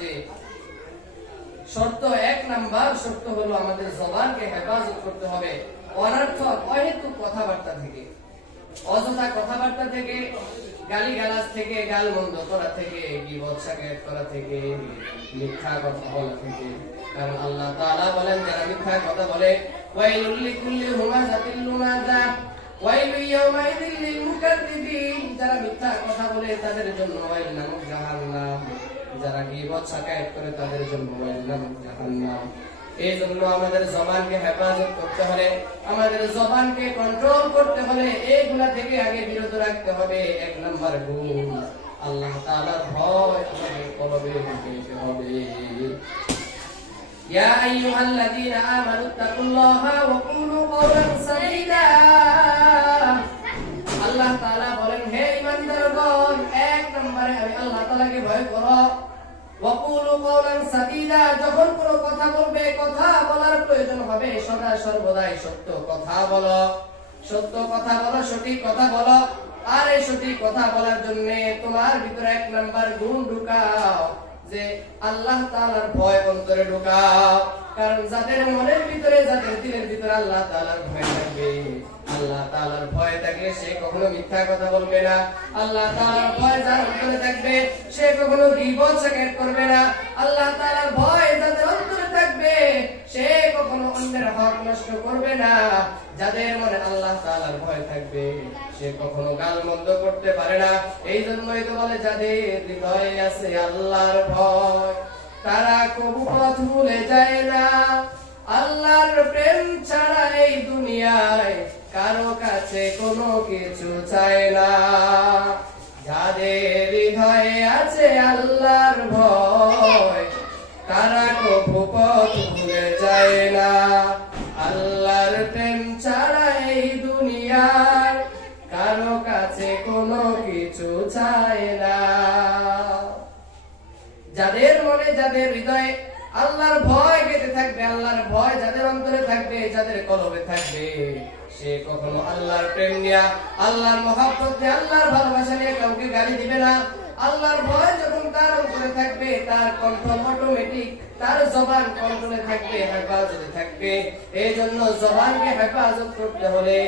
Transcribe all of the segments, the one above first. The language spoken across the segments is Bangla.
যে শর্ত, এক নাম্বার শর্ত হলো আমাদের জবানকে হেফাজত করতে হবে অনর্থক অহেতুক কথাবার্তা থেকে, অযথা কথাবার্তা থেকে, গালিগালাজ থেকে, গালমন্দ করা থেকে, গীবত শাকায়াত করা থেকে, মিথ্যা কথা বলা থেকে। কারণ আল্লাহ তাআলা বলেন যারা মিথ্যা কথা বলে, ওয়াইলুল লিকুল্লি হুমাযাতিল লুমাযা ওয়াইলু ইয়াওমাইযিল লিল মুকাদ্দিবিন, যারা মিথ্যা কথা বলে তাদের জন্য ওয়াইল নামক জাহান্নাম, যারা গীবত শাকায়াত করে তাদের জন্য ওয়াইল নামক জাহান্নাম। এই জন্য আমাদের জবানকে হেফাজত করতে হলে, আমাদের জবানকে কন্ট্রোল করতে হলে এইগুলা থেকে আগে বিরত রাখতে হবে। এক নাম্বার গুণ আল্লাহ তাআলার ভয় আমাদের কলবে ঢুকাইতে হবে। ইয়া আইয়ুহাল্লাযীনা আমানুত্তাকুল্লাহা ওয়া কুলু কওলান সাদীদা, আল্লাহ তাআলা বলেন হে ঈমানদারগণ, এক নম্বরে আমি আল্লাহ তাআলাকে ভয় করো। ওয়া কুলু কওলান সাদীদা, যখন কোনো কথা বলবে, কথা বলার প্রয়োজন হবে সদা সর্বদাই সত্য কথা বলো, সত্য কথা বলো, সঠিক কথা বলো। আর এই সঠিক কথা বলার জন্য তোমার ভিতরে এক নাম্বার গুণ ঢুকাও যে আল্লাহ তাআলার ভয় অন্তরে ঢুকাও। কারণ যাদের মনের ভিতরে, যাদের দিলের ভিতরে আল্লাহ তাআলার ভয় থাকবে, আল্লাহ তাআলার ভয় থাকলে সে কখনো মিথ্যা কথা বলবে না। আল্লাহ তাআলার ভয় যার অন্তরে থাকবে সে কখনো গীবত শাকায়াত করবে না। আল্লাহ তাআলার ভয় যাদের অন্তরে থাকবে সে কখনো অন্যের হক নষ্ট করবে না। যাদের মনে আল্লাহ তাআলার ভয় থাকবে সে কখনো গালমন্দ করতে পারে না। এই জন্যই তো বলে যাদের হৃদয়ে আছে আল্লাহর ভয় তারা কবু পথ ভুলে যায় না। আল্লাহর প্রেম ছাড়া এই দুনিয়ায় কারো কাছে কোনো কিছু চায় না। যাদের হৃদয়ে আছে আল্লাহর ভয় তারা কবু পথ ভুলে যায় না। আল্লাহর প্রেম ছাড়া এই দুনিয়ায় কারো কাছে কোনো কিছু চায় না। যাদের মনে, যাদের হৃদয়ে আল্লাহর ভয় গেঁথে থাকবে, আল্লাহর ভয় যাদের অন্তরে থাকবে, যাদের কলবে থাকবে, সে কখনো আল্লাহর প্রেম নিয়ে, আল্লাহর মহব্বত নিয়ে, আল্লাহর ভালোবাসা নিয়ে কাউকে গালি দিবে না। আল্লাহর ভয় যখন তার অন্তরে থাকবে তার কণ্ঠ অটোমেটিক, তার জবান কন্ট্রোলে থাকবে, হেফাজতে থাকবে। এই জন্য জবানকে হেফাজত করতে হলে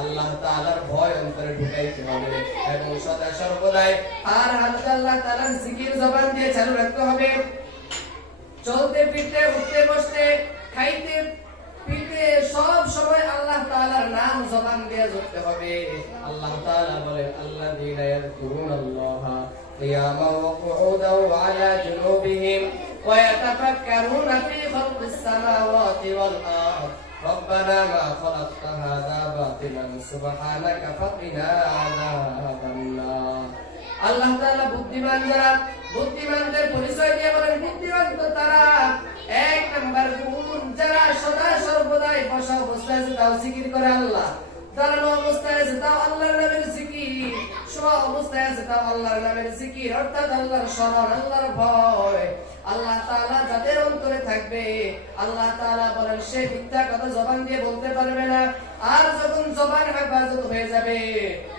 আল্লাহ তাআলার ভয় অন্তরে ঢুকাইতে হবে এবং সদা সর্বদাই আর আল্লাহ তাআলার জিকির জবান দিয়ে চালু রাখতে হবে। চলতে ফিরতে, উঠতে বসতে, খাইতে পিতে সব সময় আল্লাহ তাআলার নাম জবান দিয়ে জপতে হবে। আল্লাহ তাআলা বলেন আল্লাযীনা ইয়াযকুরুনাল্লাহা কিয়ামান ওয়া কুউদান ওয়া আলা জুনুবিহিম ওয়া ইয়াতাফাক্কারুনা ফী খালকিস সামাওয়াতি ওয়াল আরদ রব্বানা মা খালাকতা হাযা বাতিলান সুবহানাকা ফাকিনা আযাবান নার। আল্লাহ তাআলা বুদ্ধিমান যারা, বুদ্ধিমানদের পরিচয় দিয়ে বলেন বুদ্ধিমান তো তারা, এক নাম্বার গুণ যারা সদা সর্বদাই বসা অবস্থায় আছে তাও জিকির করে আল্লাহ, দাঁড়ানো অবস্থায় আছে তাও আল্লাহর নামের জিকির, শোয়া অবস্থায় আছে তাও আল্লাহর নামের জিকির, অর্থাৎ আল্লাহর স্মরণ, আল্লাহর ভয়। আল্লাহ তাআলা যাদের অন্তরে থাকবে আল্লাহ তাআলা বলেন সে মিথ্যা কথা জবান দিয়ে বলতে পারবে না। আর যখন জবান হেফাজত হয়ে যাবে,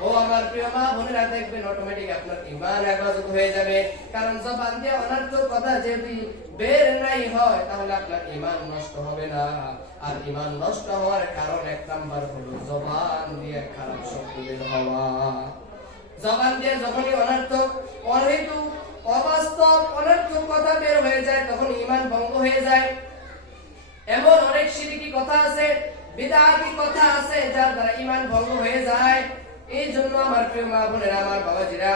ও আমার প্রিয় মা বোনেরা, দেখবেন অটোমেটিক আপনার ঈমান হেফাজত হয়ে যাবে। কারণ জবান দিয়ে অনর্থক কথা যদি বের নাই হয় তাহলে আপনার ঈমান নষ্ট হবে না। আর ঈমান নষ্ট হওয়ার কারণ এক নাম্বার হলো জবান দিয়ে খারাপ শব্দ বের হওয়া। জবান দিয়ে যখনই অনর্থক, অহেতুক, অবাস্তব, অনর্থক কথা বের হয়ে যায় তখন ঈমান ভঙ্গ হয়ে যায়। এমন অনেক শিরকি কথা আছে, বিদআতি কথা আছে যার দ্বারা ঈমান ভঙ্গ হয়ে যায়। এই জন্য আমার প্রিয় মা বোনেরা, আমার বাবাজিরা,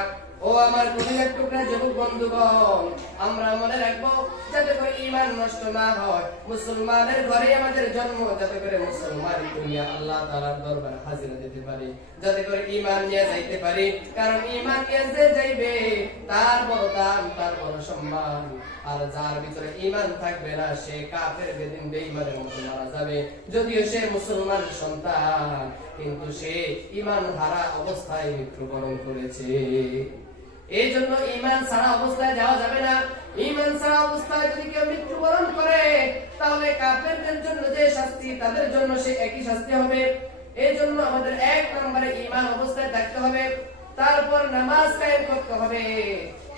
ও আমার কলিজার টুকরা যুবক বন্ধুগণ, আমরা মনে রাখবো যাতে করে ঈমান নষ্ট না হয়। মুসলমানের ঘরে আমাদের জন্ম, যাতে করে মুসলমান দুনিয়া আল্লাহ তাআলার দরবারে হাজিরা দিতে পারি, যাতে করে ঈমান নিয়ে যাইতে পারি। কারণ ঈমান নিয়ে যে যাইবে তার বড় দাম, তার বড় সম্মান। আর যার ভিতরে ঈমান থাকবে না সে কাফের, বেদিন, বেঈমানের মতো মারা যাবে। যদিও সে মুসলমান সন্তান কিন্তু সে ঈমান হারা অবস্থায় মৃত্যুবরণ করেছে। এই জন্য ঈমান ছাড়া অবস্থায় যাওয়া যাবে না। ঈমান ছাড়া অবস্থায় যদি কেউ মৃত্যুবরণ করে তাহলে কাফেরদের জন্য যে শাস্তি তাদের জন্য সে একই শাস্তি হবে। এই জন্য আমাদের এক নম্বরে ঈমান অবস্থায় থাকতে হবে, তারপর নামাজ কায়েম করতে হবে।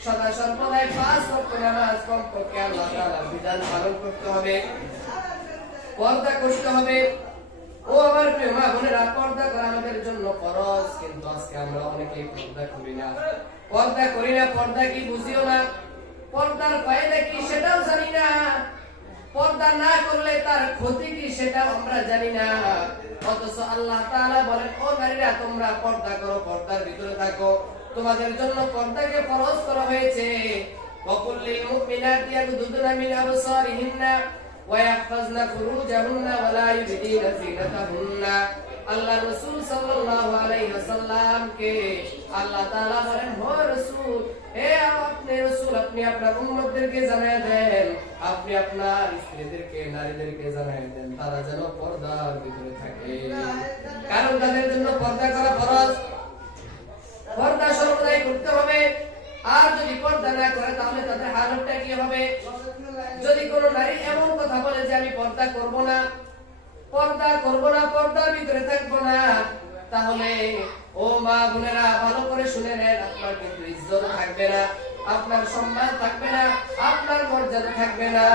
সদা সর্বদাই 5 ওয়াক্ত নামাজ কমপক্ষে আল্লাহ তাআলার বিধান পালন করতে হবে, পর্দা করতে হবে। ও আমার প্রিয় মা বোনেরা, পর্দা করা আমাদের জন্য ফরজ, কিন্তু আজকে আমরা অনেকেই পর্দা করি না। পর্দা কি বুঝিও না, পর্দার ফায়দা কি সেটাও জানি না, পর্দা না করলে তার ক্ষতি কি সেটাও আমরা জানি না। অথচ আল্লাহ তাআলা বলেন, ও নারীরা তোমরা পর্দা করো, পর্দার ভিতরে থাকো, তোমাদের জন্য পর্দাকে ফরজ করা হয়েছে। ওয়াকুল লিল মুমিনাতি ইয়াগদুদনা মিন আবসারিহিন্না ওয়া ইয়াহফাজনা ফুরুজাহুন্না ওয়া লা ইউবদিনা যিনাতাহুন্না। আল্লাহ রাসূল সাল্লাল্লাহু আলাইহি ওয়াসাল্লাম কে আল্লাহ তাআলা বলেন, ও রাসূল, হে আপনি রাসূল, আপনি আপনার উম্মতদেরকে জানায় দেন, আপনি আপনার স্ত্রীদেরকে, নারীদেরকে জানায় দেন, তারা যেন পর্দার ভিতরে থাকে, কারণ তাদের জন্য পর্দা করা ফরজ। পর্দা সর্বদাই করতে হবে। আর যদি পর্দা না করে তাহলে তাদের হালতটা কি হবে? যদি কোনো নারী এমন কথা বলে যে আমি পর্দা করব না, পর্দার ভিতরে থাকবো না, তাহলে ও মা বোনেরা ভালো করে শুনে নেন, আপনার কিন্তু ইজ্জত থাকবে না, আপনার সম্মান থাকবে না, আপনার মর্যাদা থাকবে না।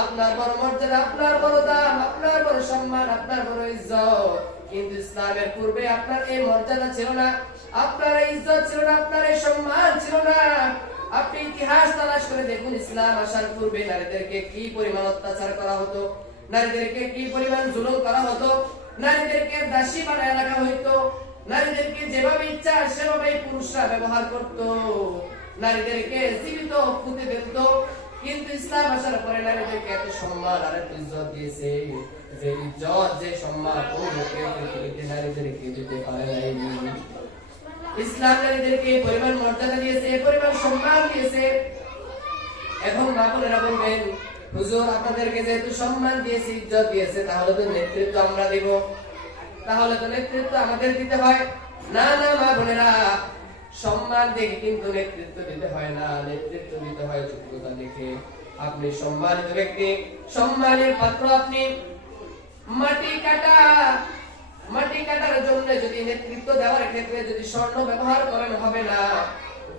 আপনার বড় মর্যাদা, আপনার বড় দাম, আপনার বড় সম্মান, আপনার বড় ইজ্জত, কিন্তু ইসলামের পূর্বে আপনার এই মর্যাদা ছিল না, আপনার এই ইজ্জত ছিল না, আপনার এই সম্মান ছিল না। আপনি ইতিহাস তালাশ করে দেখুন, ইসলাম আসার পূর্বে নারীদেরকে কি পরিমাণ অত্যাচার করা হতো, নারীদেরকে কি পরিমাণ জুলুম করা হতো, নারীদেরকে দাসী বানায় রাখা হইতো, নারীদেরকে যেভাবে ইচ্ছা সেভাবে পুরুষরা ব্যবহার করত, নারীদেরকে জীবিত পুঁতে দিত। কিন্তু ইসলাম আসার পরে নারীদেরকে এত সম্মান আর এত ইজ্জত দিয়েছে, যে ইজ্জত, যে সম্মান কোনো লোকে পৃথিবীতে নারীদেরকে দিতে পারে নাই। ইসলাম নারীদেরকে পরিমাণ মর্যাদা দিয়েছে, পরিমাণ সম্মান দিয়েছে। এখন মা বোনেরা বলবেন, হুজুর আপনাদেরকে যেহেতু সম্মান দিয়েছে, ইজ্জত দিয়েছে, তাহলে তো নেতৃত্ব আমরা দিব, তাহলে তো নেতৃত্ব আমাদের দিতে হয়। না না মা বোনেরা, সম্মান দেখে কিন্তু নেতৃত্ব দিতে হয় না, নেতৃত্ব দিতে হয় যোগ্যতা দেখে। আপনি সম্মানিত ব্যক্তি, সম্মানের পাত্র, আপনি মাটি কাটার জন্য যদি নেতৃত্ব দেওয়ার ক্ষেত্রে যদি স্বর্ণ ব্যবহার করেন হবে না,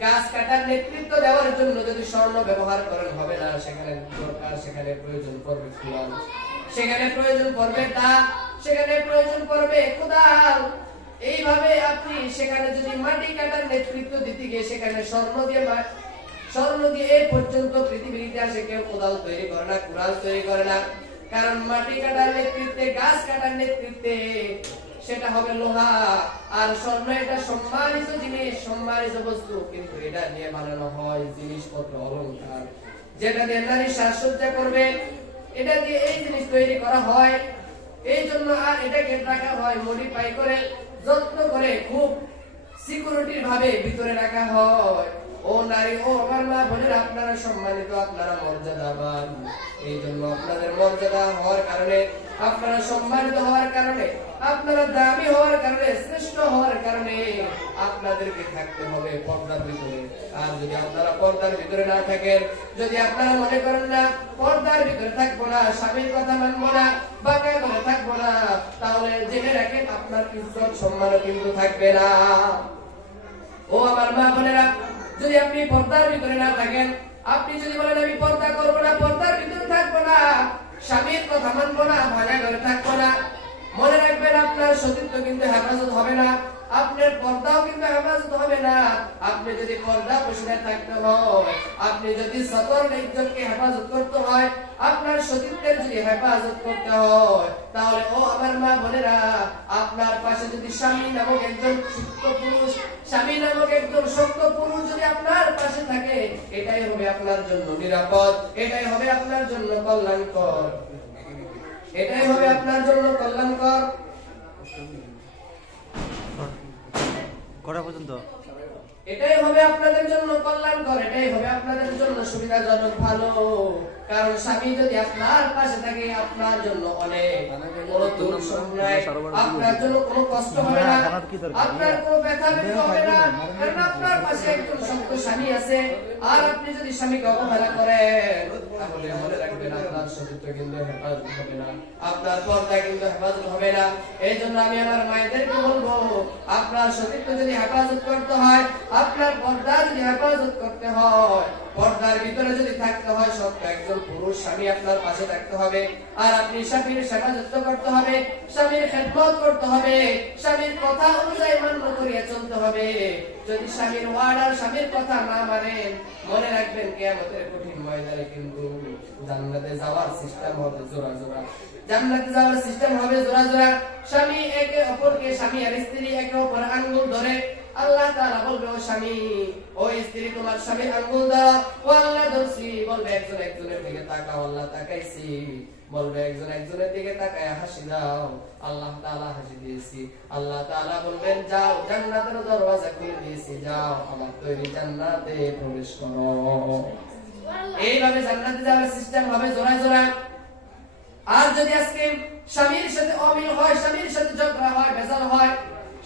গাছ কাটার নেতৃত্ব দেওয়ার জন্য যদি স্বর্ণ ব্যবহার করেন হবে না, সেখানে দরকার, সেখানে প্রয়োজন পড়বে কুড়াল, সেখানে প্রয়োজন পড়বে দা, সেখানে প্রয়োজন পড়বে কোদাল। এইভাবে আপনি সেখানে যদি মাটি কাটার নেতৃত্ব দিতে গিয়ে সেখানে স্বর্ণ দিয়ে এই পর্যন্ত পৃথিবীর ইতিহাসে কেউ কোদাল তৈরি করে না, কুড়াল তৈরি করে না, কারণ মাটি কাটার নেতৃত্বে, গাছ কাটার নেতৃত্বে সেটা হবে লোহা, আর স্বর্ণ এটা সম্মানিত জিনিস, সম্মানিত বস্তু, কিন্তু এটা দিয়ে বানানো হয় জিনিসপত্র, অলংকার, যেটা দিয়ে নারী সাজসজ্জা করবে, এটা দিয়ে এই জিনিস তৈরি করা হয়। এই জন্য আর এটাকে রাখা হয় মডিফাই করে, যত্ন করে, খুব সিকিউরিটির ভাবে ভিতরে রাখা হয়। ও নারী, ও আমার মা বোনেরা, আপনারা সম্মানিত, আপনারা মর্যাদাবান। এই জন্য আপনাদের মর্যাদা হওয়ার কারণে, আপনারা সম্মানিত হওয়ার কারণে, আপনারা দামি হওয়ার কারণে, শ্রেষ্ঠ হওয়ার কারণে আপনাদেরকে থাকতে হবে পর্দার ভিতরে। আর যদি আপনারা পর্দার ভিতরে না থাকেন, যদি আপনারা মনে করেন না পর্দার ভিতরে থাকবো না, স্বামীর কথা মানবো না, বাঁকা করে থাকবো না, তাহলে জেনে রাখেন আপনার ইজ্জত সম্মানও কিন্তু থাকবে না। ও আমার মা বোনেরা, যদি আপনি পর্দার ভিতরে না থাকেন, আপনি যদি বলেন আমি পর্দা করবো না, পর্দার ভিতরে থাকবো না, স্বামীর কথা মানবো না, ভাঙা ঘরে থাকবো না, মনে রাখবেন আপনার সতীত্ব কিন্তু হেফাজত হবে না, আপনার পর্দাও কিন্তু হেফাজত হবে না। আপনি যদি পর্দা পোষণে থাকতে হয়, আপনি যদি সতর ইজ্জতকে হেফাজত করতে হয়, আপনার সতীত্বের যদি হেফাজত করতে হয়, তাহলে ও আমার মা বোনেরা, আপনার পাশে যদি স্বামী নামক একজন শক্ত পুরুষ, স্বামী নামক একজন শক্ত পুরুষ যদি আপনার পাশে থাকে, এটাই হবে আপনার জন্য নিরাপদ, এটাই হবে আপনার জন্য কল্যাণকর, এটাই হবে আপনার জন্য কল্যাণকর। কটা পর্যন্ত? এটাই হবে আপনাদের জন্য কল্যাণকর, এটাই হবে আপনাদের জন্য সুবিধাজনক, ভালো। কারণ স্বামী যদি আপনার পাশে থাকে আপনার জন্য অনেক কোনো দুঃখ নাই, আপনার জন্য কোনো কষ্ট হবে না, আপনার কোনো ব্যথা বেদনা হবে না, কারণ আপনার পাশে একজন সত্য স্বামী আছে। আর আপনি যদি স্বামীকে অবহেলা করেন তাহলে মনে রাখবেন আপনার সতীত্ব কিন্তু হেফাজত হবে না, আপনার পর্দা কিন্তু হেফাজত হবে না। এই জন্য আমি আমার মায়েদেরকে বলবো, আপনার সতীত্ব যদি হেফাজত করতে হয়, আপনার পর্দা যদি হেফাজত করতে হয়, পর্দার ভিতরে যদি থাকতে হয়, সত্য একজন পুরুষ স্বামী আপনার পাশে থাকতে হবে। আর আপনি স্বামীর সেবা যত্ন করতে হবে, স্বামীর খেদমত করতে হবে, স্বামীর কথা অনুযায়ী মান্য করিয়া চলতে হবে। যদি স্বামীর ওয়ার্ড আর স্বামীর কথা না মানেন, মনে রাখবেন কিয়ামতের কঠিন ময়দানে কিন্তু জান্নাতে যাওয়ার সিস্টেম হবে জোড়া জোড়া, জান্নাতে যাওয়ার সিস্টেম হবে জোড়া জোড়া। স্বামী একে অপরকে, স্বামী আর স্ত্রী একে অপর আঙ্গুল ধরে আল্লাহ তাআলা বলবে, ও স্বামী, ও স্ত্রী, তোমার স্বামী আঙ্গুল দাও। ও আল্লাহ ধরছি, বলবে একজন একজনের দিকে তাকাও, আল্লাহ তাকাইছি, বলবে একজন একজনের দিকে তাকায় হাসি দাও, আল্লাহ তাআলা হাসি দিয়েছি। আল্লাহ তাআলা বলবেন, যাও, জান্নাতের দরওয়াজা খুলে দিয়েছি, যাও আমার তৈরি জান্নাতে প্রবেশ করো। এইভাবে জান্নাতে যাওয়ার সিস্টেম হবে জোড়া জোড়া। আর যদি আজকে স্বামীর সাথে অমিল হয়, স্বামীর সাথে ঝগড়া হয়, ভেজাল হয়,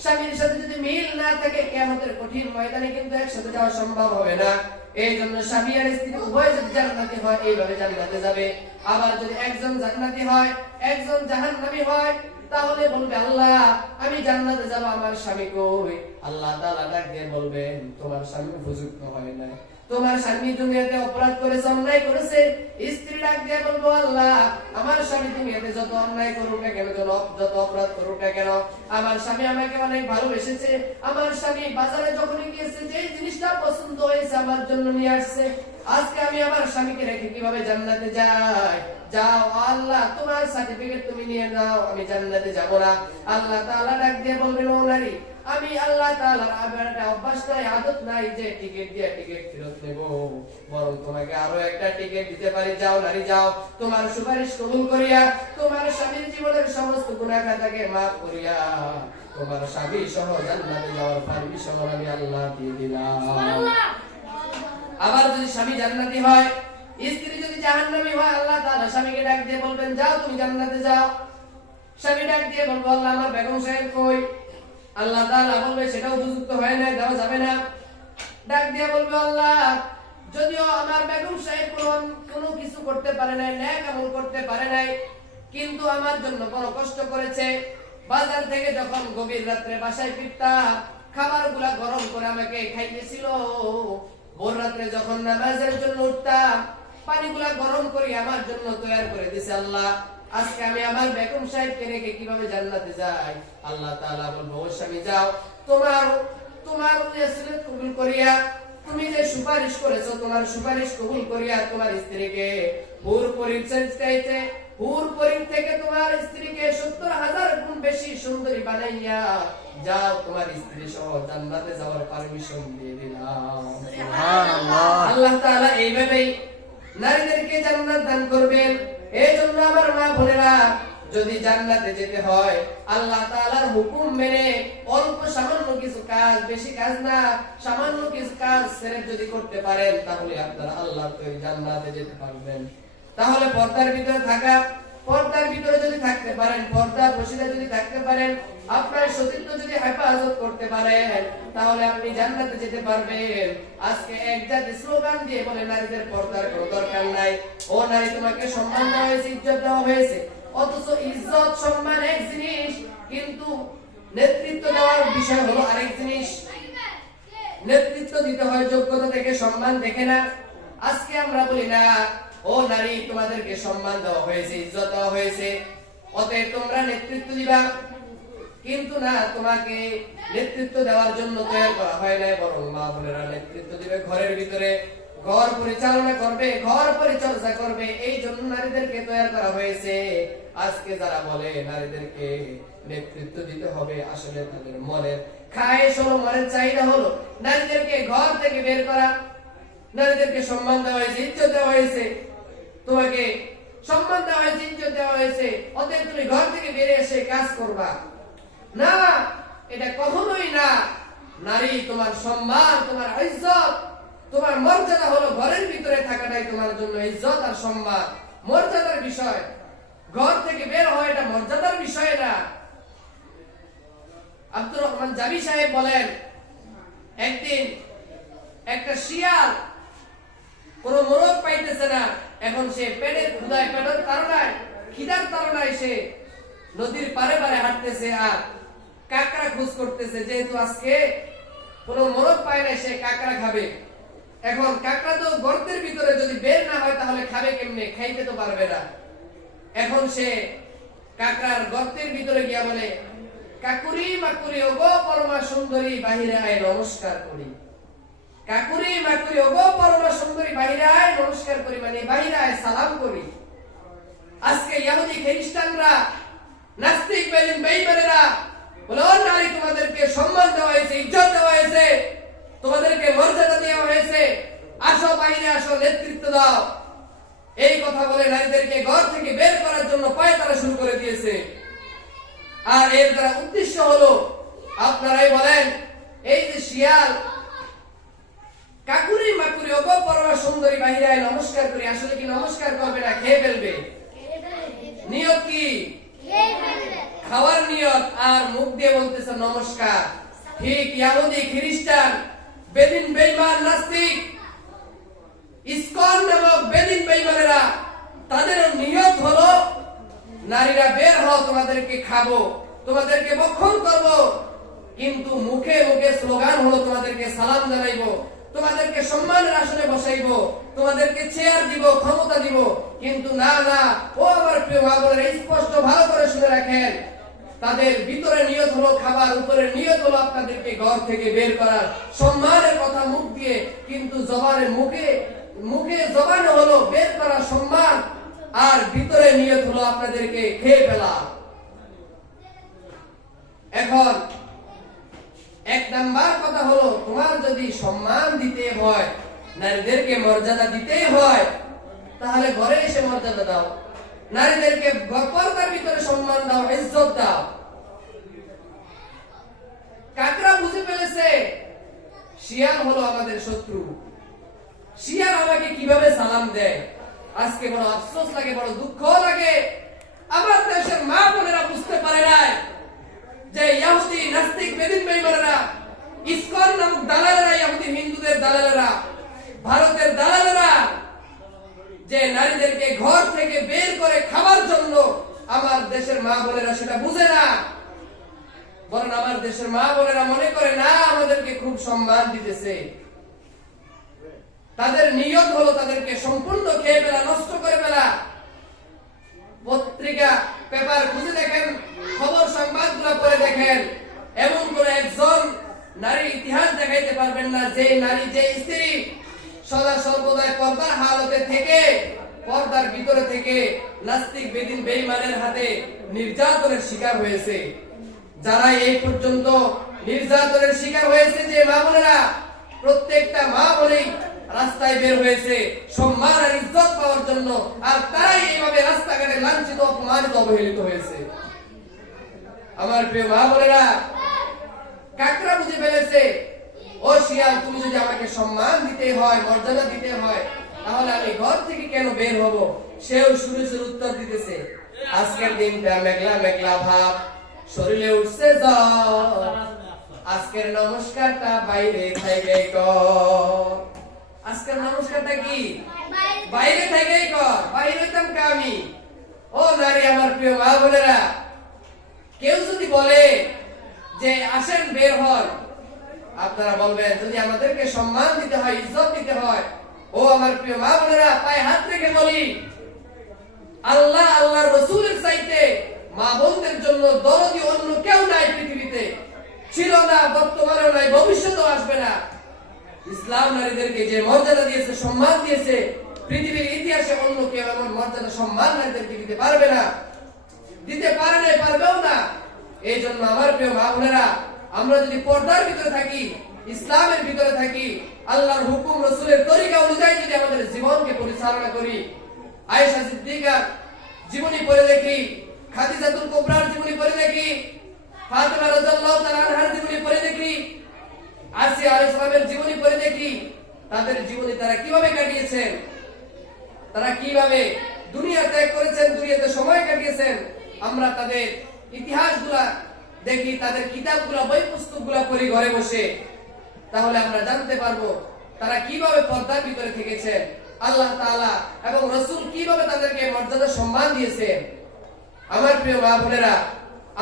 স্বামীর সাথে যদি মিল না থাকে, কিয়ামতের কঠিন ময়দানে কিন্তু একসাথে যাওয়া সম্ভব হবে না। এই জন্য স্বামী আর স্ত্রী উভয় যদি জান্নাতি হয়, এইভাবে জান্নাতে যাবে। আবার যদি একজন জান্নাতি হয়, একজন জাহান্নামী হয়, তাহলে বলবে, আল্লাহ, আমি জান্নাতে যাব, আমার স্বামী কই? আল্লাহ তাআলা ডাক দিয়ে বলবেন, তোমার স্বামী উপযুক্ত হয় না, তোমার স্বামী দুনিয়াতে অপরাধ করেছে, অন্যায় করেছে। স্ত্রী ডাক দিয়ে বলবো, আল্লাহ, আমার স্বামী দুনিয়াতে যত অন্যায় করুক না কেন, যত অপরাধ করুক না কেন, আমার স্বামী আমাকে অনেক ভালোবেসেছে, আমার স্বামী বাজারে যখনই গিয়েছে যে জিনিসটা পছন্দ হয়েছে আমার জন্য নিয়ে আসছে। আজকে আমি আমার স্বামীকে রেখে কিভাবে জান্নাতে যাই? যাও আল্লাহ, তোমার সার্টিফিকেট তুমি নিয়ে নাও, আমি জান্নাতে যাব না। আল্লাহ তাআলা ডাক দিয়ে বলবেন, ও নারী, আমি আল্লাহ তাআলার একটা অভ্যাস নাই, আদত নাই যে টিকিট দিয়ে টিকিট ফেরত নেব, বরং তোমাকে আরো একটা টিকিট দিতে পারি। যাও নারী, যাও, তোমার সুপারিশ কবুল করিয়া তোমার স্বামীর জীবনের সমস্ত গুনাহ খাতাকে মাফ করিয়া তোমার স্বামী সহ জান্নাতে যাওয়ার পারমিশন আমি আল্লাহ দিয়ে দিলাম। আবার যদি স্বামী জান্নাতি হয়, স্ত্রী যদি জাহান্নামী হয়, আল্লাহ তাআলা স্বামীকে ডাক দিয়ে বলবেন, যাও, তুমি জান্নাতে যাও। স্বামী ডাক দিয়ে বলবো, আল্লাহ, আমার বেগম সাহেব কই? আল্লাহ তাআলা বলবে, সেটা উপযুক্ত হয় না, দেওয়া যাবে না। ডাক দিয়ে বলবে, আল্লাহ, যদিও আমার বেগম সাহেব কোনো কিছু করতে পারে নাই, নেক আমল করতে পারে নাই, কিন্তু আমার জন্য বড় কষ্ট করেছে। বাজার থেকে যখন গভীর রাত্রে বাসায় ফিরতাম, খাবারগুলা গরম করে আমাকে খাইতেছিল। ভোর রাত্রে যখন নামাজের জন্য উঠতাম, পানিগুলা গরম করে আমার জন্য তৈরি করে দিয়েছে। আল্লাহ, আজকে আমি আমার বেগম সাহেবকে রেখে কিভাবে জান্নাতে যাই? আল্লাহ তাআলা বলবো, ও স্বামী, যাও, তোমার ওসিয়ত কবুল করিয়া, তুমি যে সুপারিশ করেছো, তোমার সুপারিশ কবুল করিয়া তোমার স্ত্রীকে হুর পরীর চাইতে, হুর পরীর থেকে তোমার স্ত্রীকে 70,000 গুণ বেশি সুন্দরী বানাইয়া যাও, তোমার স্ত্রী সহ জান্নাতে যাওয়ার পারমিশন দিয়ে দিলাম। সুবহানাল্লাহ। আল্লাহ তাআলা এইভাবেই নারীদেরকে জান্নাত দান করবেন। এই জন্য আমার মা বোনেরা, যদি জান্নাতে যেতে হয়, আল্লাহ তাআলার হুকুম মেনে অল্প সামান্য কিছু কাজ, বেশি কাজ না, সামান্য কিছু কাজ ছেড়ে যদি করতে পারেন, তাহলে আপনারা আল্লাহর তৈরি জান্নাতে যেতে পারবেন। তাহলে পর্দার ভিতরে থাকা, পর্দার ভিতরে যদি থাকতে পারেন, পর্দা প্রশিদা যদি থাকতে পারেন, আপনার সতীত্ব যদি হেফাজত করতে পারেন, তাহলে আপনি জান্নাতে যেতে পারবেন। আজকে এক জাতি স্লোগান দিয়ে বলে, নারীদের পর্দার কোনো দরকার নাই। ও নারী, তোমাকে সম্মান দেওয়া হয়েছে, ইজ্জত দেওয়া হয়েছে, অথচ ইজ্জত সম্মান এক জিনিস, কিন্তু নেতৃত্ব দেওয়ার বিষয় হলো আরেক জিনিস। নেতৃত্ব দিতে হয় যোগ্যতা থেকে, সম্মান দেখে না। আজকে আমরা বলি না, ও নারী, তোমাদেরকে সম্মান দেওয়া হয়েছে, ইজ্জত দেওয়া হয়েছে, অতএব তোমরা নেতৃত্ব দিবা, কিন্তু না, তোমাকে নেতৃত্ব দেওয়ার জন্য তৈরি করা হয় না, বরং মা বোনেরা নেতৃত্ব দিবে ঘরের ভিতরে, ঘর পরিচালনা করবে, ঘর পরিচর্যা করবে, এই জন্য নারীদেরকে তৈরি করা হয়েছে। আজকে যারা বলে নারীদেরকে নেতৃত্ব দিতে হবে, আসলে তাদের মনের খায়েশ হলো, মনের চাহিদা হলো নারীদেরকে ঘর থেকে বের করা। নারীদেরকে সম্মান দেওয়া হয়েছে, ইজ্জত দেওয়া হয়েছে, তোমাকে সম্মান দেওয়া হয়েছে, ইজ্জত দেওয়া হয়েছে, অতএব তুমি ঘর থেকে বেরিয়ে এসে কাজ করবা না, এটা কখনোই না। নারী, তোমার সম্মান, তোমার ইজ্জত তোমার মর্যাদা হলো ঘরের ভিতরে থাকাটাই তোমার জন্য ইজ্জত আর সম্মান, মর্যাদার বিষয়। ঘর থেকে বের হওয়া এটা মর্যাদার বিষয় না। আব্দুর রহমান জাবি সাহেব বলেন, একদিন একটা শিয়াল কোন মোরগ পাইতেছে না, এখন সে পেটের ক্ষুধায়, পেটের তাড়নায়, খিদার তাড়নায় সে নদীর পারে পারে হাঁটতেছে আর কাঁকড়া খোঁজ করতেছে। যেহেতু আজকে কোন মোরগ পায় না, সে কাঁকড়া খাবে। এখন কাঁকড়া তো গর্তের ভিতরে যদি বের না হয় তাহলে খাবে কেমনে? খাইতে তো পারবে না। এখন সে কাঁকড়ার গর্তের ভিতরে গিয়া বলে, কাকুরি মাকুরি ওগো পরমা সুন্দরী বাহিরে আয় নমস্কার করি। কাকুরি মাকুরি ওগো পরমা সুন্দরী বাহিরে আয় নমস্কার করি, মানে বাহিরে আয় সালাম করি। আজকে ইহুদি খ্রিস্টানরা, নাস্তিক বেঈমানেরা বলে, ও নারী, তোমাদেরকে সম্মান দেওয়া হয়েছে, ইজ্জত দেওয়া হয়েছে, তোমাদেরকে মর্যাদা দেওয়া হয়েছে, আসো বাহিরে আসো, নেতৃত্ব দাও। এই কথা বলে নারীদেরকে ঘর থেকে বের করার জন্য পায়তারা শুরু করে দিয়েছে। আর এর দ্বারা উদ্দেশ্য হলো, আপনারাই বলেন, এই যে শিয়াল কাকুরি মাকুরি ওগো পরমা সুন্দরী বাহিরে আয় নমস্কার করি, আসলে কি নমস্কার করবে না খেয়ে ফেলবে? নিয়ত কি? খাওয়ার নিয়ত, আর মুখ দিয়ে বলতেছে নমস্কার। ঠিক ইহুদি খ্রিস্টান বেদিন বেঈমান নাস্তিক ইসকন নামক বেদিন বেঈমানেরা, তাদের নিয়ত হলো নারীরা বের হও, তোমাদেরকে খাবো, তোমাদেরকে ভক্ষণ করব, কিন্তু মুখে মুখে স্লোগান হলো তোমাদেরকে সালাম জানাইবো, তোমাদেরকে সম্মানের আসনে বসাইবো, তোমাদেরকে চেয়ার দিব, ক্ষমতা দিব। কিন্তু না না, ও আমার প্রিয় মা বোনেরা, স্পষ্ট ভালো করে শুনে রাখেন, তাদের ভিতরে নিয়ত হলো খাবার, উপরে নিয়ত হলো আপনাদেরকে ঘর থেকে বের করার, সম্মানের কথা মুখ দিয়ে, কিন্তু জবানে মুখে জবানে হলো বের করা সম্মান, আর ভিতরে নিয়ত হলো আপনাদেরকে খেয়ে ফেলা। এখন এক নাম্বার কথা হলো, তোমার যদি সম্মান দিতে হয়, নারীদেরকে মর্যাদা দিতে হয়, তাহলে ঘরে এসে মর্যাদা দাও, নারীদেরকে পর্দার ভিতরে সম্মান দাও, ইজ্জত দাও। কাকড়া বুঝে ফেলেছে শিয়াল হলো আমাদের শত্রু, শিয়াল আমাকে কিভাবে সালাম দেয়। আজকে বড় আফসোস লাগে, বড় দুঃখ লাগে, আমার দেশের মা বোনেরা বুঝতে পারে না যে ইহুদি নাস্তিক বেদিন বেঈমানেরা, ইসকন নামক দালালেরা, ইহুদি হিন্দুদের দালালেরা, ভারতের দালালেরা, যে নারীদেরকে ঘর থেকে বের করে খাবার জন্য, আমার দেশের মা বোনেরা সেটা বুঝে না। বরং আমার দেশের মা বোনেরা মনে করে না আমাদেরকে খুব সম্মান দিতেছে। তাদের নিয়ত হলো তাদেরকে সম্পূর্ণ খেয়ে ফেলা, নষ্ট করে ফেলা। পত্রিকা পেপার খুঁজে দেখেন, খবর সংবাদগুলো পড়ে দেখেন, এমন কোন একজন নারীর ইতিহাস দেখাইতে পারবেন না যে নারী, যে স্ত্রী সদা সর্বদাই পর্দার হালতে থেকে, পর্দার ভিতরে থেকে নাস্তিক বেদিন বেঈমানের হাতে নির্যাতনের শিকার হয়েছে। যারা এই পর্যন্ত নির্যাতনের শিকার হয়েছে, যে মা বোনেরা, প্রত্যেকটা মা বলেই রাস্তায় বের হয়েছে সম্মান আর ইজ্জত পাওয়ার জন্য, আর তারাই এইভাবে রাস্তাঘাটে লাঞ্ছিত, অপমানিত, অবহেলিত হয়েছে। আমার প্রিয় মা বোনেরা, কাকড়া বুঝে ফেলেছে, ও শিয়াল, তুমি যদি আমাকে সম্মান দিতে হয়, মর্যাদা দিতে হয়, তাহলে আমি ঘর থেকে কেন বের হব? সেও সুরে সুরে উত্তর দিতেছে, আজকের দিনটা মেঘলা মেঘলা ভাব, শরীরে উঠছে জ্বর, আজকের নমস্কারটা বাইরে থেকে কর। আজকের নমস্কারটা কি? বাইরে থেকে কর। বাইরে হইতাম আমি। ও নারী, আমার প্রিয় মা বোনেরা, কেউ যদি বলে যে আসেন বের হন, আপনারা বলবেন যদি আমাদেরকে সম্মান দিতে হয়, ইজ্জত দিতে হয়, ও আমার প্রিয় মা বোনেরা, পায়ে হাত রেখে বলি, আল্লাহ আল্লাহর রাসূলের চাইতে মা বোনদের জন্য দরদি অন্য কেউ নাই পৃথিবীতে, ছিল না, বর্তমানেও নাই, ভবিষ্যতেও আসবে না। ইসলাম নারীদেরকে যে মর্যাদা দিয়েছে, সম্মান দিয়েছে, পৃথিবীর ইতিহাসে অন্য কেউ এমন মর্যাদা সম্মান নারীদেরকে দিতে পারবে না, দিতে পারে না, পারবেও না। এই জন্য আমার প্রিয় মা বোনেরা, আমরা যদি পর্দার ভিতরে থাকি, ইসলামের ভিতরে থাকি, আল্লাহর হুকুম রাসূলের তরিকা অনুযায়ী যদি আমাদের জীবনকে পরিচালনা করি, আয়েশা সিদ্দিকার জীবনী পড়ে দেখি, খাদিজাতুল কুবরার জীবনী পড়ে দেখি, ফাতেমা রাদিয়াল্লাহু তাআলা আনহার জীবনী পড়ে দেখি, আসিয়া আলাইহিস সালামের জীবনী পড়ে দেখি, তাদের জীবনে তারা কিভাবে কাটিয়েছেন, তারা কিভাবে দুনিয়া ত্যাগ করেছেন, দুনিয়াতে সময় কাটিয়েছেন। আমরা তাদের ইতিহাসগুলা দেখি, তাদের কিতাবগুলা, বই পুস্তকগুলা পড়ি ঘরে বসে, তাহলে আমরা জানতে পারবো তারা কিভাবে পর্দার ভিতরে থেকেছেন, আল্লাহ তাআলা এবং রাসূল কিভাবে তাদেরকে মর্যাদা সম্মান দিয়েছেন। আমার প্রিয় মা বোনেরা,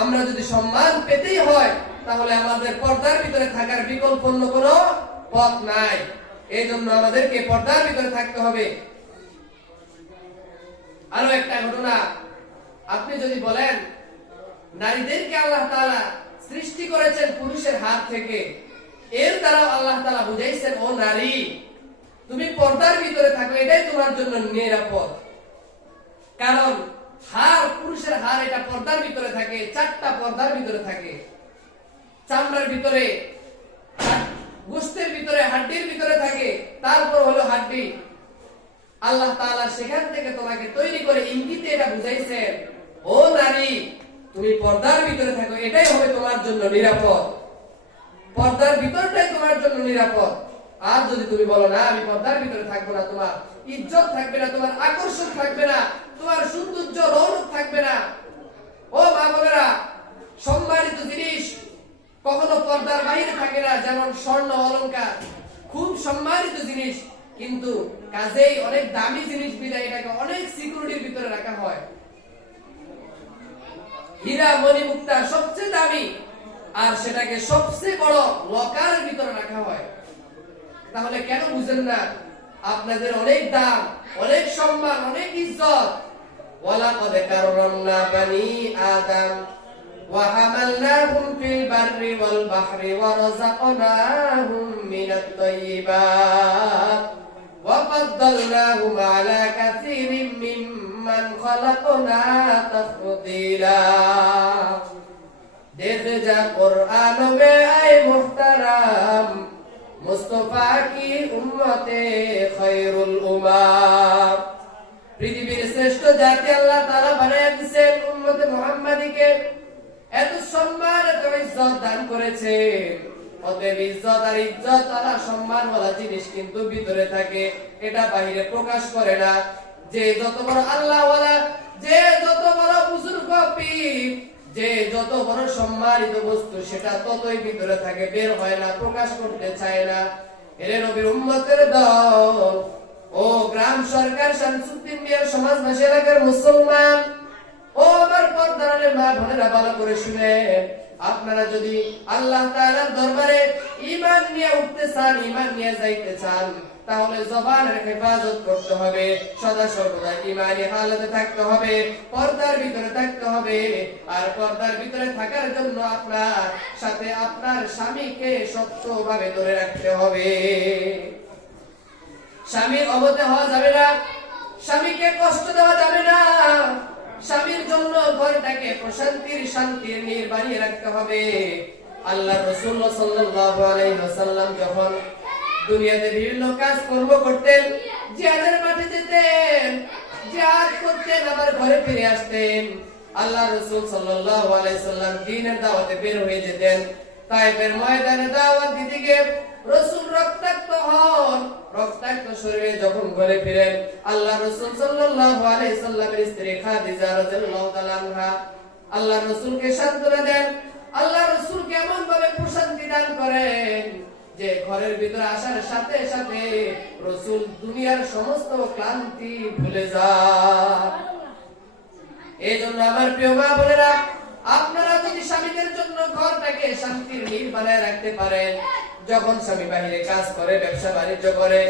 আমরা যদি সম্মান পেতেই হয় তাহলে আমাদের পর্দার ভিতরে থাকার বিকল্প অন্য কোনো পথ নাই। এই জন্য আমাদেরকে পর্দার ভিতরে থাকতে হবে। আরো একটা ঘটনা, আপনি যদি বলেন নারীদেরকে আল্লাহ তাআলা সৃষ্টি করেছেন পুরুষের হাত থেকে, এর দ্বারা আল্লাহ তাআলা বুঝাইছেন, ও নারী তুমি পর্দার ভিতরে থাকো, এটাই তোমার জন্য নিরাপদ। কারণ হাড়, পুরুষের হাড় এটা পর্দার ভিতরে থাকে, 4টা পর্দার ভিতরে থাকে, চামড়ার ভিতরে, গোশতের ভিতরে, হাড্ডির ভিতরে থাকে, তারপর হলো হাড্ডি। আল্লাহ তাআলা সেখান থেকে তোমাকে তৈরি করে ইঙ্গিতে এটা বুঝাইছেন, ও নারী তুমি পর্দার ভিতরে থাকো, এটাই হবে তোমার জন্য নিরাপদ। পর্দার ভিতরটাই তোমার জন্য নিরাপদ। আর যদি তুমি বলো না আমি পর্দার ভিতরে থাকবো না, তোমার ইজ্জত থাকবে না, তোমার আকর্ষণ থাকবে না, তোমার সৌন্দর্য রৌনক থাকবে না। ও মা বোনেরা, সম্মানিত জিনিস কখনো পর্দার বাইরে থাকে না, যেমন স্বর্ণ অলংকার খুব সম্মানিত জিনিস, কিন্তু কাজেই অনেক দামি জিনিস বিদায় এটাকে অনেক সিকিউরিটির ভিতরে রাখা হয়। হীরা মণি মুক্তা সবচেয়ে দামি, আর সেটাকে সবচেয়ে বড় লকারের ভিতরে রাখা হয়। তাহলে কেন বুঝেন না আপনাদের অনেক দাম, অনেক সম্মান, অনেক ইজ্জত। ওয়ালাকাদ কাররামনা বানি আদম ওয়া হামালনাহুম ফিল বাররি ওয়াল বাহরি ওয়া রাযাকনাহুম মিনাত তাইয়্যিবাত ওয়া ফাদ্দালনাহুম আলা কাসীরিম মিম্মান খালাকনা তাফদীলা। देख जा कुरान में आए मुहतरम मुस्तफा की उम्मते खैरुल उम्मत। পৃথিবীর শ্রেষ্ঠ জাতি আল্লাহ তাআলা বানায় দিয়েছেন উম্মতে মুহাম্মাদীকে, এত সম্মান, এত ইজ্জত দান করেছেন। অতএব ইজ্জত আর ইজ্জত আর সম্মানওয়ালা জিনিস কিন্তু ভিতরে থাকে, এটা বাইরে প্রকাশ করে না। যে যত বড় আল্লাহওয়ালা, যে যত বড় বুজুর্গ পীর, যে যত বড় সম্মানিত বস্তু, সেটা ততই ভিতরে থাকে, বের হয় না, প্রকাশ করতে চায় না। এর নবীর উম্মতের দল, ও গ্রাম সরকার শামসুদ্দিন মিয়ার সমাজবাসী এলাকার মুসলমান, ও আমার পর্দার মা বোনেরা, ভালো করে শুনেন। আপনারা যদি আল্লাহ তাআলার দরবারে ঈমান নিয়ে উঠতে চান, ঈমান নিয়ে যাইতে চান, তাহলে জবানের হেফাজত করতে হবে, সদা সর্বদা ঈমানি হালতে থাকতে হবে, পর্দার ভিতরে থাকতে হবে। আর পর্দার ভিতরে থাকার জন্য আপনার সাথে আপনার স্বামীকে শক্তভাবে ধরে রাখতে হবে। স্বামীর অবতে হওয়া যাবে না, স্বামীকে কষ্ট দেওয়া যাবে না। স্বামীর জন্য ঘরটাকে প্রশান্তির, শান্তির বানিয়ে রাখতে হবে। আল্লাহ রাসূল সাল্লাল্লাহু আলাইহি ওয়াসাল্লাম যখন দুনিয়াতে বিভিন্ন কাজ কর্ম করতেন, জিহাদের মাঠে যেতেন, জিহাদ করতেন, আবার ঘরে ফিরে আসতেন। আল্লাহ রাসূল সাল্লাল্লাহু আলাইহি সাল্লাম দ্বীনের দাওয়াতে বের হয়ে যেতেন। তায়েফের ময়দানে দাওয়াত দিতে গিয়ে রাসূল রক্তাক্ত হন, রক্তাক্ত শরীরে যখন ঘরে ফিরেন, আল্লাহ রাসূল সাল্লাল্লাহু আলাইহি সাল্লামের স্ত্রী খাদিজা রাদিয়াল্লাহু তাআলা আনহা আল্লাহ রাসূলকে সান্ত্বনা দেন। আল্লাহ রাসূলকে এমন ভাবে প্রশান্তি দান করেন যে ঘরের ভিতরে আসার সাথে সাথে রাসূল দুনিয়ার সমস্ত ক্লান্তি ভুলে যান। এই জন্য আমার প্রিয় মা বোনেরা, আপনারা যদি স্বামীদের জন্য ঘরটাকে শান্তির নীড় বানায় রাখতে পারেন, যখন স্বামী বাহিরে কাজ করে, ব্যবসা বাণিজ্য করে,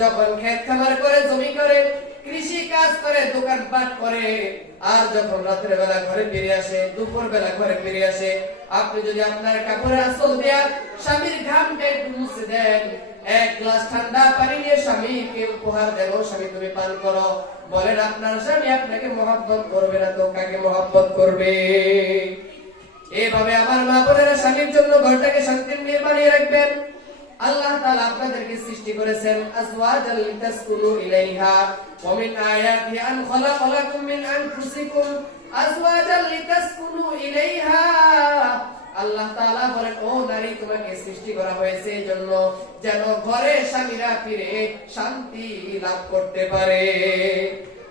যখন ক্ষেত খামার করে, জমি করে, কৃষি কাজ করে, দোকানপাট করে, আর যখন রাতের বেলা ঘরে ফিরে আসে, দুপুর বেলা ঘরে ফিরে আসে, আপনি যদি আপনার কাপড়ে আঁচল দেয়া স্বামীর ঘামটা একটু মুছে দেন, এক গ্লাস ঠান্ডা পানি নিয়ে স্বামীকে উপহার দেন, স্বামী তুমি পান করো, বলেন আপনার স্বামী আপনাকে মহব্বত করবে না তো কাকে মহব্বত করবে? এইভাবে আমার মা বোনেরা স্বামীর জন্য ঘরটাকে শান্তির নীড় বানিয়ে রাখবেন। আল্লাহ তাআলা আপনাদেরকে সৃষ্টি করেছেন আজওয়াজাল লিতাসকুনু ইলাইহা ওয়া মিন আয়াতিহি আন খালাকা লাকুম মিন আনফুসিকুম আজওয়াজাল লিতাসকুনু ইলাইহা আল্লাহ তাআলা বলেন, ও নারী, তোমাকে সৃষ্টি করা হয়েছে এই জন্য যেন ঘরে স্বামীরা ফিরে শান্তি লাভ করতে পারে,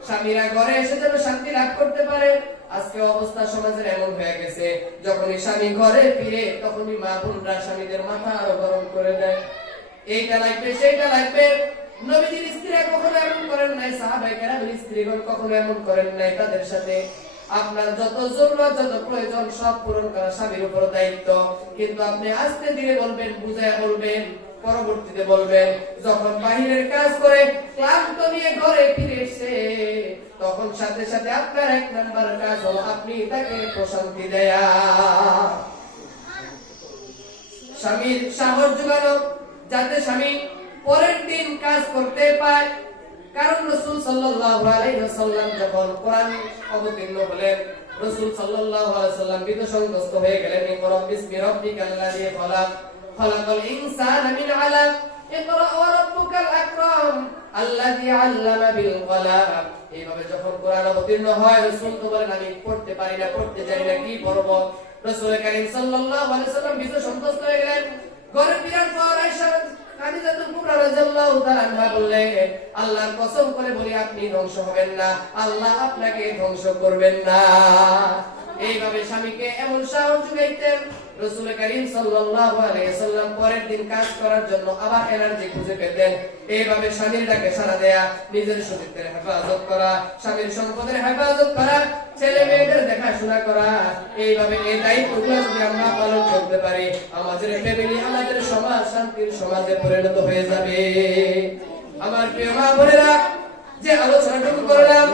স্বামীরা ঘরে এসে যেন শান্তি লাভ করতে পারে। আজকে অবস্থা সমাজের এমন হয়ে গেছে, যখনই স্বামী ঘরে ফিরে তখনই মা বোনরা স্বামীদের মাথা আরো গরম করে দেয়, এইটা লাগবে সেইটা লাগবে। নবীজির স্ত্রীরা কখনো এমন করেন নাই, সাহাবায়ে কেরামের স্ত্রীগণ কখনো এমন করেন নাই। তাদের সাথে আপনার যত জরুরত, যত প্রয়োজন সব পূরণ করা স্বামীর উপর দায়িত্ব। কিন্তু আপনি আস্তে ধীরে বলবেন, বুঝায় বলবেন, পরবর্তীতে বলবেন। যখন বাহিরের কাজ করে ক্লান্ত নিয়ে ঘরে ফিরে এসে তখন সাথে সাথে আপনার 1 নাম্বার কাজ হলো আপনি তাকে প্রশান্তি দেয়া, স্বামীর সাহস যোগানো, যাতে স্বামী পরের দিন কাজ করতে পায়। কারণ রাসূল সাল্লাল্লাহু আলাইহি ওয়াসাল্লাম যখন কোরআন অবতীর্ণ হলেন, রাসূল সাল্লাল্লাহু আলাইহি ওয়াসাল্লাম বিতসংগ্রস্ত হয়ে গেলেন। ইকরা বিসমি রাব্বিকাল্লাযী খলাক, খলাকাল ইনসানা মিন আলাক, ইকরা ওয়া রাব্বুকাল আকরাম আল্লাযী আল্লামা বিল কলাম। এইভাবে যখন কোরআন অবতীর্ণ হয়, রাসূল তো বলেন, আমি পড়তে পারি না, পড়তে জানি না, কি পড়বো। রাসূল কারীম সাল্লাল্লাহু আলাইহি ওয়াসাল্লাম বিতসন্ত্রস্ত হয়ে গেলেন। ঘরে ফিরার পর আয়েশা খাদিজাতুল কুবরা রাদিয়াল্লাহু তাআলা আনহা বললেন, আল্লাহর কসম করে বলি, আপনি ধ্বংস হবেন না, আল্লাহ আপনাকে ধ্বংস করবেন না। এইভাবে স্বামীকে এমন সাহস জুগাইতেন রাসূল কারীম সাল্লাল্লাহু আলাইহি ওয়াসাল্লাম। পরের দিন কাজ করার জন্য আবার এনার্জি খুঁজে পেতেন। এইভাবে স্বামীর ডাকে সাড়া দেয়া, নিজের শরীরের হেফাজত করা, স্বামীর সম্পদের হেফাজত করা, ছেলে মেয়েদের দেখাশোনা করা, এইভাবে এই দায়িত্বগুলো যদি আমরা পালন করতে পারি, আমাদের ফ্যামিলি, আমাদের সমাজ শান্তির সমাজে পরিণত হয়ে যাবে। আমার প্রিয় মা বোনেরা, যে আলোচনাটুকু করলাম,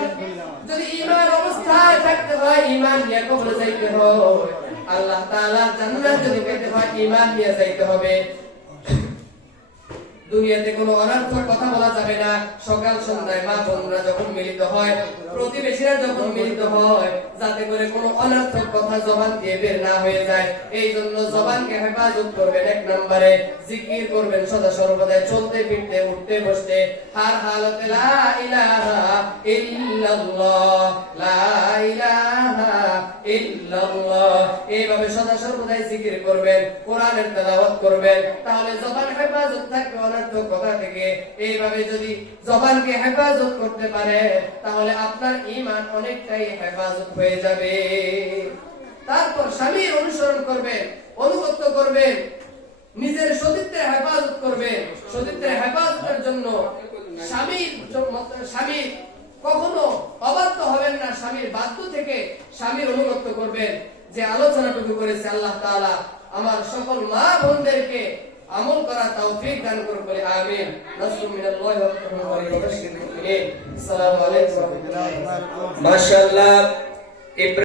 যদি ঈমান অবস্থায় থাকতে হয়, ঈমান নিয়ে কবরে যাইতে হয়, আল্লাহ তাআলার জান্নাত যদি পেতে হয়, ঈমান নিয়ে যাইতে হবে। দুনিয়াতে কোনো অনর্থক কথা বলা যাবে না। সকাল সন্ধ্যায় মা বোনরা যখন মিলিত হয়, প্রতিবেশীরা যখন মিলিত হয়, যাতে করে কোনো অনর্থক কথা জবান দিয়ে বের না হয়ে যায়, এই জন্য জবানকে হেফাজত করবেন। 1 নম্বরে জিকির করবেন সদা সর্বদাই, চলতে ফিরতে, উঠতে বসতে, হার হালতে লা ইলাহা ইল্লাল্লাহ, লা ইলাহা ইল্লাল্লাহ, এইভাবে সদা সর্বদাই জিকির করবেন, কোরআনের তেলাওয়াত করবেন। তাহলে জবান হেফাজত থাকবে অনর্থক কথা থেকে। এইভাবে যদি জবানকে হেফাজত করতে পারে, তাহলে আপনার ঈমান অনেকটাই হেফাজত হয়ে যাবে। তারপর স্বামীর অনুসরণ করবেন, অনুগত্য করবেন, নিজের সতীত্বের হেফাজত করবেন। সতীত্বের হেফাজতের জন্য স্বামীর কখনো অবাধ্য হবেন না, স্বামীর বাধ্য থেকে স্বামীর অনুগত্য করবেন। যে আলোচনাটুকু করেছে, আল্লাহ তাআলা আমার সকল মা বোনদেরকে আমল করার তৌফিক দান করুন, বলে আমিন। নাসরুম মিনাল্লাহি ওয়া ফাতহুন ওয়া বাশশিরিল মুমিনিন। আসসালামু আলাইকুম ওয়া রাহমাতুল্লাহি ওয়া বারাকাতুহু। মাশাআল্লাহ।